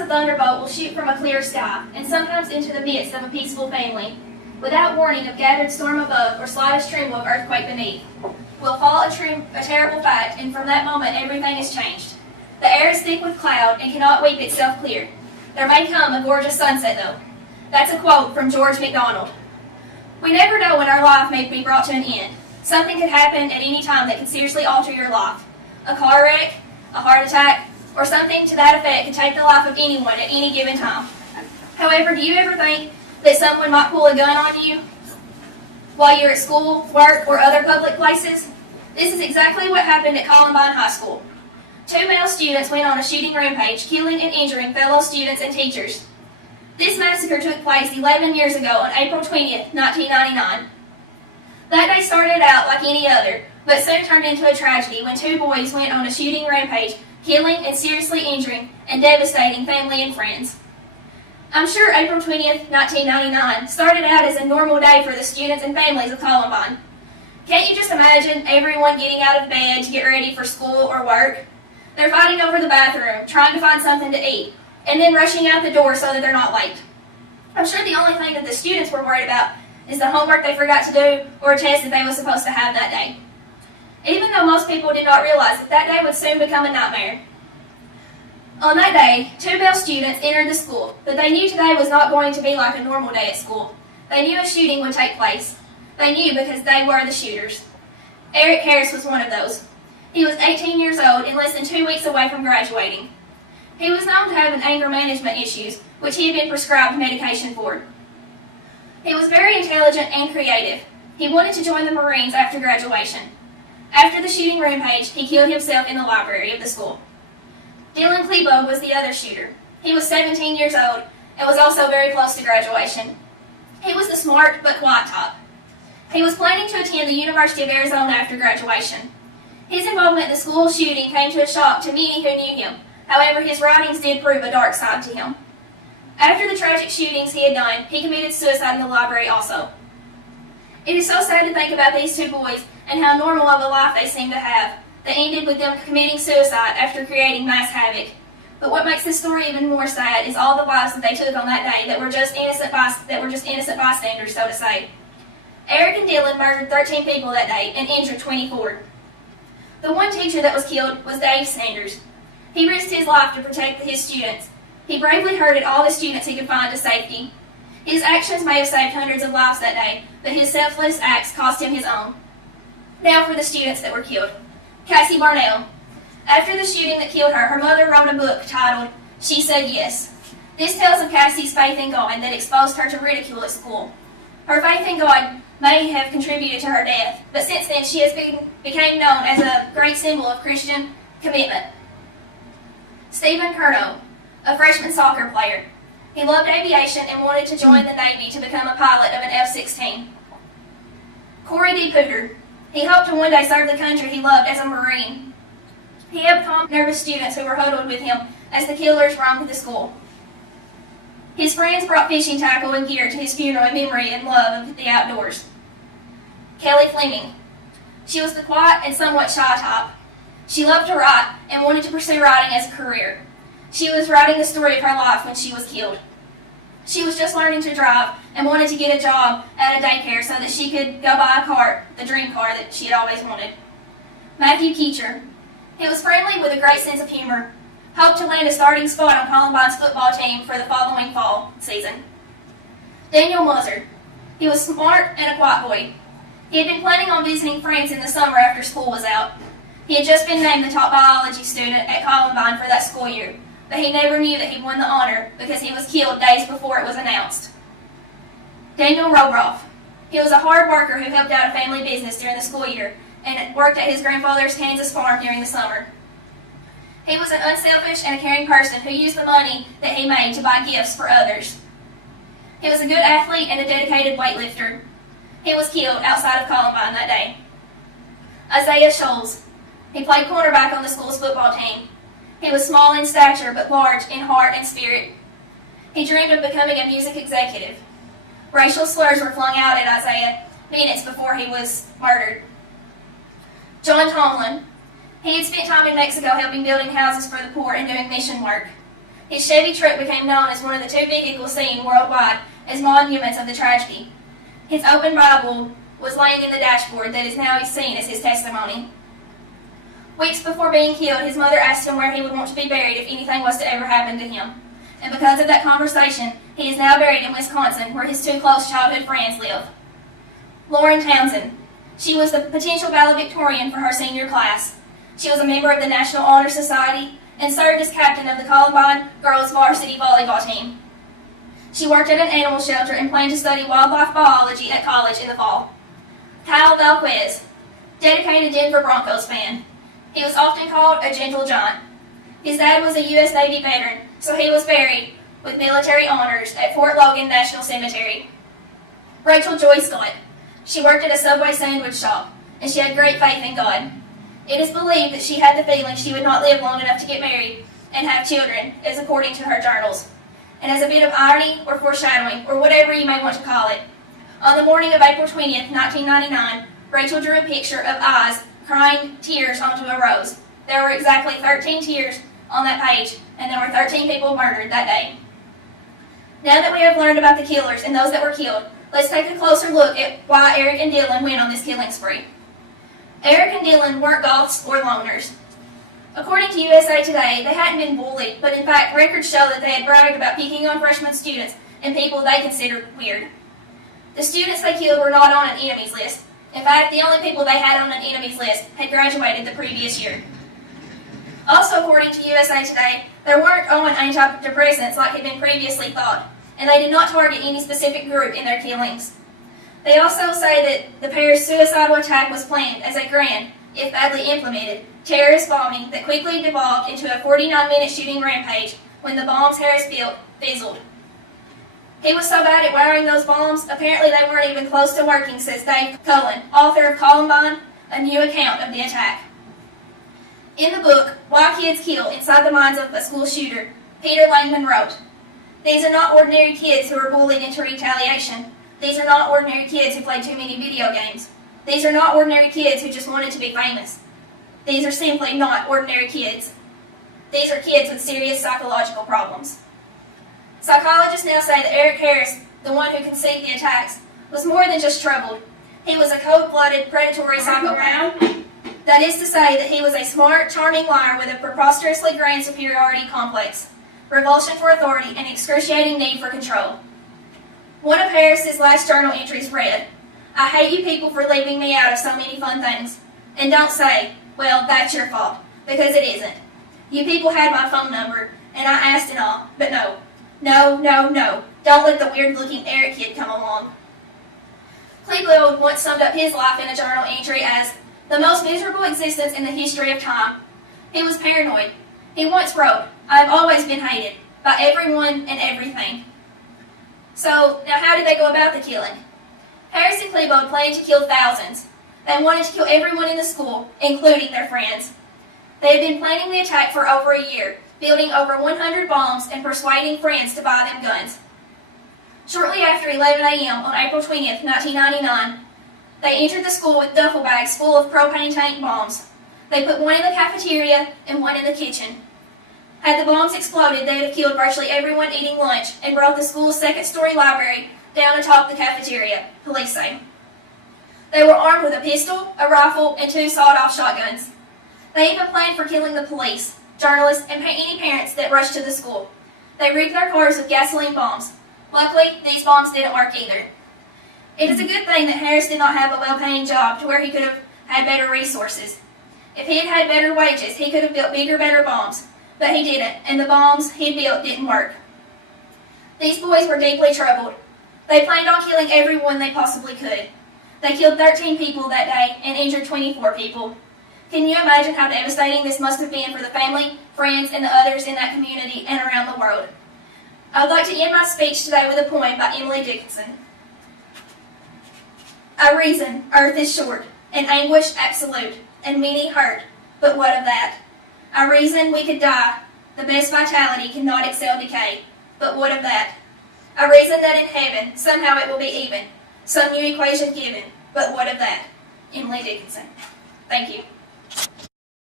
a thunderbolt will shoot from a clear sky, and sometimes into the midst of a peaceful family, without warning of gathered storm above or slightest tremble of earthquake beneath. Will fall a terrible fact, and from that moment everything is changed. The air is thick with cloud and cannot weep itself clear. There may come a gorgeous sunset, though. That's a quote from George MacDonald. We never know when our life may be brought to an end. Something could happen at any time that could seriously alter your life. A car wreck, a heart attack, or something to that effect could take the life of anyone at any given time. However, do you ever think that someone might pull a gun on you while you're at school, work, or other public places? This is exactly what happened at Columbine High School. 2 male students went on a shooting rampage, killing and injuring fellow students and teachers. This massacre took place 11 years ago on April 20th, 1999. That day started out like any other, but soon turned into a tragedy when 2 boys went on a shooting rampage, killing and seriously injuring and devastating family and friends. I'm sure April 20th, 1999 started out as a normal day for the students and families of Columbine. Can't you just imagine everyone getting out of bed to get ready for school or work? They're fighting over the bathroom, trying to find something to eat, and then rushing out the door so that they're not late. I'm sure the only thing that the students were worried about is the homework they forgot to do or a test that they were supposed to have that day. Even though most people did not realize that day would soon become a nightmare. On that day, 2 male students entered the school, but they knew today was not going to be like a normal day at school. They knew a shooting would take place. They knew because they were the shooters. Eric Harris was one of those. He was 18 years old and less than 2 weeks away from graduating. He was known to have anger management issues, which he had been prescribed medication for. He was very intelligent and creative. He wanted to join the Marines after graduation. After the shooting rampage, he killed himself in the library of the school. Dylan Klebo was the other shooter. He was 17 years old and was also very close to graduation. He was the smart but quiet type. He was planning to attend the University of Arizona after graduation. His involvement in the school shooting came to a shock to many who knew him. However, his writings did prove a dark side to him. After the tragic shootings he had done, he committed suicide in the library also. It is so sad to think about these 2 boys and how normal of a life they seemed to have, that ended with them committing suicide after creating mass havoc. But what makes this story even more sad is all the lives that they took on that day that were just innocent bystanders, so to say. Eric and Dylan murdered 13 people that day and injured 24. The one teacher that was killed was Dave Sanders. He risked his life to protect his students. He bravely herded all the students he could find to safety. His actions may have saved hundreds of lives that day, but his selfless acts cost him his own. Now for the students that were killed. Cassie Barnell. After the shooting that killed her, her mother wrote a book titled, She Said Yes. This tells of Cassie's faith in God that exposed her to ridicule at school. Her faith in God may have contributed to her death, but since then she has became known as a great symbol of Christian commitment. Stephen Curnow, a freshman soccer player. He loved aviation and wanted to join the Navy to become a pilot of an F-16. Corey D. Pooter. He hoped to one day serve the country he loved as a Marine. He helped calm nervous students who were huddled with him as the killers roamed the school. His friends brought fishing tackle and gear to his funeral in memory and love of the outdoors. Kelly Fleming. She was the quiet and somewhat shy type. She loved to write and wanted to pursue writing as a career. She was writing the story of her life when she was killed. She was just learning to drive and wanted to get a job at a daycare so that she could go buy a car, the dream car that she had always wanted. Matthew Keecher. He was friendly with a great sense of humor. Hoped to land a starting spot on Columbine's football team for the following fall season. Daniel Muzzard. He was smart and a quiet boy. He had been planning on visiting friends in the summer after school was out. He had just been named the top biology student at Columbine for that school year, but he never knew that he won the honor because he was killed days before it was announced. Daniel Robroff. He was a hard worker who helped out a family business during the school year and worked at his grandfather's Kansas farm during the summer. He was an unselfish and a caring person who used the money that he made to buy gifts for others. He was a good athlete and a dedicated weightlifter. He was killed outside of Columbine that day. Isaiah Scholes. He played cornerback on the school's football team. He was small in stature but large in heart and spirit. He dreamed of becoming a music executive. Racial slurs were flung out at Isaiah minutes before he was murdered. John Tomlin. He had spent time in Mexico helping building houses for the poor and doing mission work. His Chevy truck became known as one of the two vehicles seen worldwide as monuments of the tragedy. His open Bible was laying in the dashboard that is now seen as his testimony. Weeks before being killed, his mother asked him where he would want to be buried if anything was to ever happen to him. And because of that conversation, he is now buried in Wisconsin, where his two close childhood friends live. Lauren Townsend. She was the potential valedictorian for her senior class. She was a member of the National Honor Society and served as captain of the Columbine girls varsity volleyball team. She worked at an animal shelter and planned to study wildlife biology at college in the fall. Kyle Valquez. Dedicated Denver Broncos fan. He was often called a gentle giant. His dad was a U.S. Navy veteran, so he was buried with military honors at Fort Logan National Cemetery. Rachel Joy Scott. She worked at a Subway sandwich shop, and she had great faith in God. It is believed that she had the feeling she would not live long enough to get married and have children, as according to her journals. And as a bit of irony or foreshadowing, or whatever you may want to call it, on the morning of April 20th, 1999, Rachel drew a picture of eyes crying tears onto a rose. There were exactly 13 tears on that page, and there were 13 people murdered that day. Now that we have learned about the killers and those that were killed, let's take a closer look at why Eric and Dylan went on this killing spree. Eric and Dylan weren't goths or loners. According to USA Today, they hadn't been bullied, but in fact, records show that they had bragged about picking on freshman students and people they considered weird. The students they killed were not on an enemies list. In fact, the only people they had on an enemies list had graduated the previous year. Also, according to USA Today, there weren't on antidepressants like had been previously thought, and they did not target any specific group in their killings. They also say that the pair's suicidal attack was planned as a grand, if badly implemented, terrorist bombing that quickly devolved into a 49-minute shooting rampage when the bombs Harris built fizzled. He was so bad at wiring those bombs, apparently they weren't even close to working, says Dave Cullen, author of Columbine, a new account of the attack. In the book, Why Kids Kill Inside the Minds of a School Shooter, Peter Langman wrote, "These are not ordinary kids who are bullied into retaliation. These are not ordinary kids who played too many video games. These are not ordinary kids who just wanted to be famous. These are simply not ordinary kids. These are kids with serious psychological problems." Psychologists now say that Eric Harris, the one who conceived the attacks, was more than just troubled. He was a cold-blooded, predatory psychopath. That is to say that he was a smart, charming liar with a preposterously grand superiority complex, revulsion for authority, and excruciating need for control. One of Harris's last journal entries read, "I hate you people for leaving me out of so many fun things. And don't say, well, that's your fault, because it isn't. You people had my phone number, and I asked and all, but no. No, no, no. Don't let the weird-looking Eric kid come along." Klebold once summed up his life in a journal entry as the most miserable existence in the history of time. He was paranoid. He once wrote, "I have always been hated by everyone and everything." So, now how did they go about the killing? Harris and Klebold planned to kill thousands. They wanted to kill everyone in the school, including their friends. They had been planning the attack for over a year, building over 100 bombs and persuading friends to buy them guns. Shortly after 11 a.m. on April 20th, 1999, they entered the school with duffel bags full of propane tank bombs. They put one in the cafeteria and one in the kitchen. Had the bombs exploded, they would have killed virtually everyone eating lunch and brought the school's second-story library down atop the cafeteria, police say. They were armed with a pistol, a rifle, and 2 sawed-off shotguns. They even planned for killing the police, journalists, and any parents that rushed to the school. They rigged their cars with gasoline bombs. Luckily, these bombs didn't work either. It is a good thing that Harris did not have a well-paying job to where he could have had better resources. If he had had better wages, he could have built bigger, better bombs. But he didn't, and the bombs he built didn't work. These boys were deeply troubled. They planned on killing everyone they possibly could. They killed 13 people that day and injured 24 people. Can you imagine how devastating this must have been for the family, friends, and the others in that community and around the world? I would like to end my speech today with a poem by Emily Dickinson. I reason, earth is short, and anguish absolute, and many hurt, but what of that? I reason we could die, the best vitality cannot excel decay, but what of that? I reason that in heaven, somehow it will be even, some new equation given, but what of that? Emily Dickinson. Thank you.